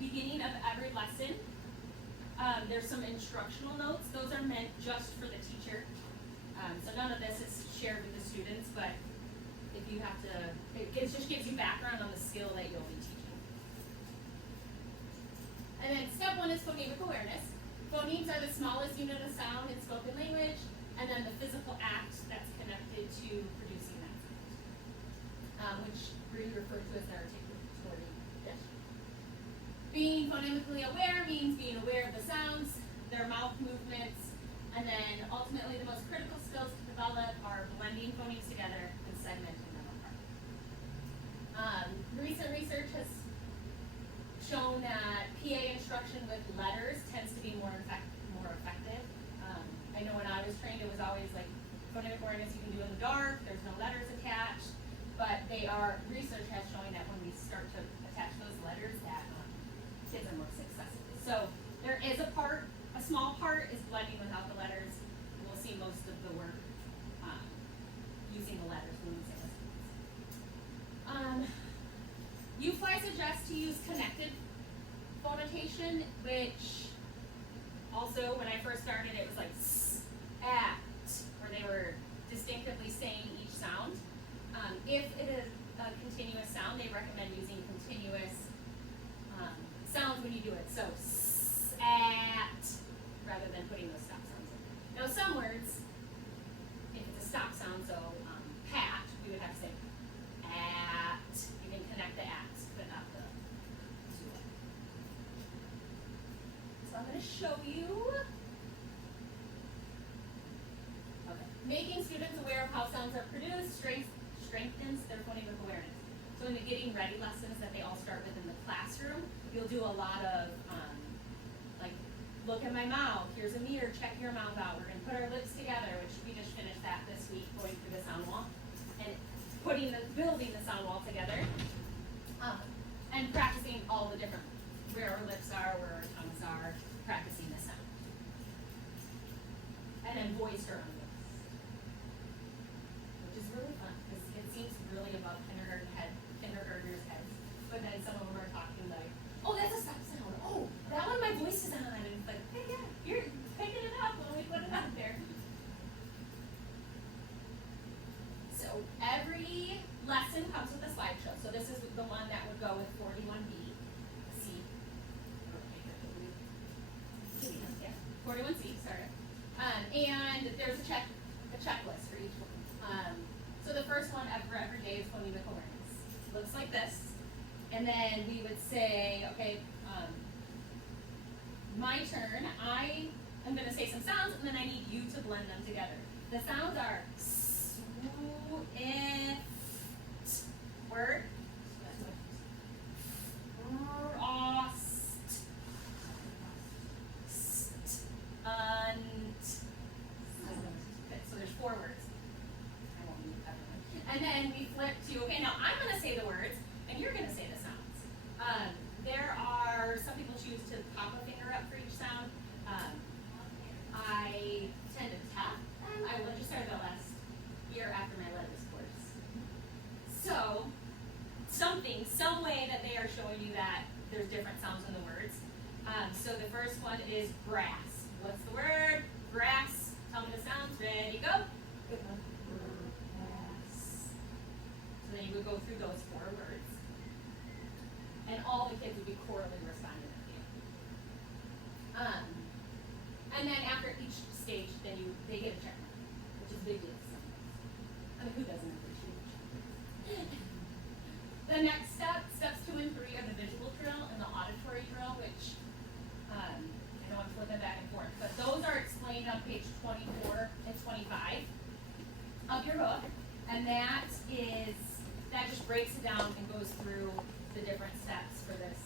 beginning of every lesson, there's some instructional notes. Those are meant just for the teacher. So none of this is shared with the students, but if you have to, it just gives you background on the skill that you'll be teaching. And then step 1 is phonemic awareness. Phonemes are the smallest unit of sound in spoken language, and then the physical act that's connected to producing that sound, which we refer to as the articulatory gesture. Being phonemically aware means being aware of the sounds, their mouth movements, and then ultimately the most critical skills to develop are blending phonemes together and segmenting them apart. Recent research has shown that PA instruction with letters tends to be more effective. I know when I was trained, it was always like phonemic awareness you can do in the dark, there's no letters attached, but research has shown that when we start to attach those letters that kids are more successful. So there is a small part is blending without the letters. We'll see most of the work using the letters when we say this. UFLI suggests to use connected phonetation, which also when I first started it was like s, at, where they were distinctively saying each sound. If it is a continuous sound, they recommend using continuous sounds when you do it. So s, at, rather than putting those stop sounds in. Now some words, if it's a stop sound, so pat, we would have to say at. You can connect the ats, but not the to it. So I'm going to show you. Okay. Making students aware of how sounds are produced strengthens their phonemic awareness. So in the getting ready lessons that they all start with in the classroom, you'll do a lot of like, look at my mouth, here's a mirror, check your mouth out. We're going to put our lips together, which we just finished that this week, going through the sound wall. And building the sound wall together. And practicing all the different, where our lips are, where our tongues are, practicing the sound. And then voiced or unvoiced. Which is really fun, because it seems really above kindergartners' heads. But then some of them are talking like, oh, that's a stop sound. Oh, that one my voice is on. And it's like, hey, yeah, you're picking it up when we put it out there. So every lesson comes with a slideshow. So this is the one that would go with 41B. C. Yeah, 41C, sorry. And there's a checklist for each one. So the first one for every day is phonemic awareness. Looks like this. And then we would say, okay, my turn. I am going to say some sounds, and then I need you to blend them together. The sounds are word, ost, st, unt. Okay, so there's 4 words. I won't need everyone. And then we flip to, okay, now I'm going to say the words, and you're going to say the sounds. There are, some people choose to pop a finger up for each sound. I tend to tap. I just started that last year after my letters course. So, some way that they are showing you that there's different sounds in the words. So the first one is brass. What's the word? Brass. Tell me the sounds. Ready, go. Brass. So then you would go through those 4 words. And all the kids would be chorally responding with you. And then after each stage, then they get a check mark, which is big deal. I mean, who doesn't appreciate a check mark? The next steps 2 and 3 are the visual drill and the auditory drill, which I know I'm flipping back and forth, but those are explained on page 24 and 25 of your book, and that just breaks it down and goes through the different steps for this